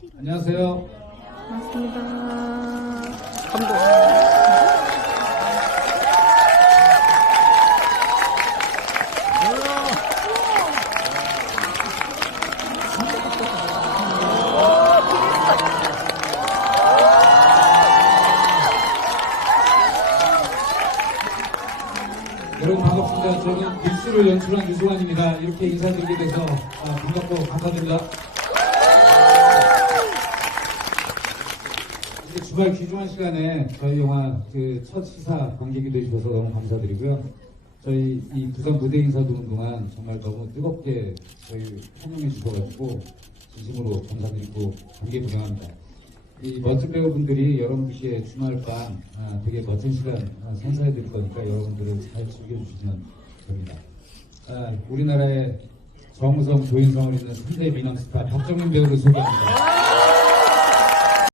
안녕하세요. 반갑습니다. 감동. 여러분 반갑습니다. 저는 빅스를 연출한 유승환입니다. 이렇게 인사드리게 돼서 아, 반갑고 감사드립니다. 이제 주말 귀중한 시간에 저희 영화 그 첫 시사 관객이 되셔서 너무 감사드리고요. 저희 이 부산 무대 인사 도는 동안 정말 너무 뜨겁게 저희 환영해 주셔가지고 진심으로 감사드리고 관계 부양합니다. 이 멋진 배우분들이 여러분들께 주말 밤 아, 되게 멋진 시간 아, 선사해 드릴 거니까 여러분들은 잘 즐겨주시면 됩니다. 아, 우리나라의 정우성, 조인성을 잇는 3대 미남 스타 박정민 배우를 소개합니다.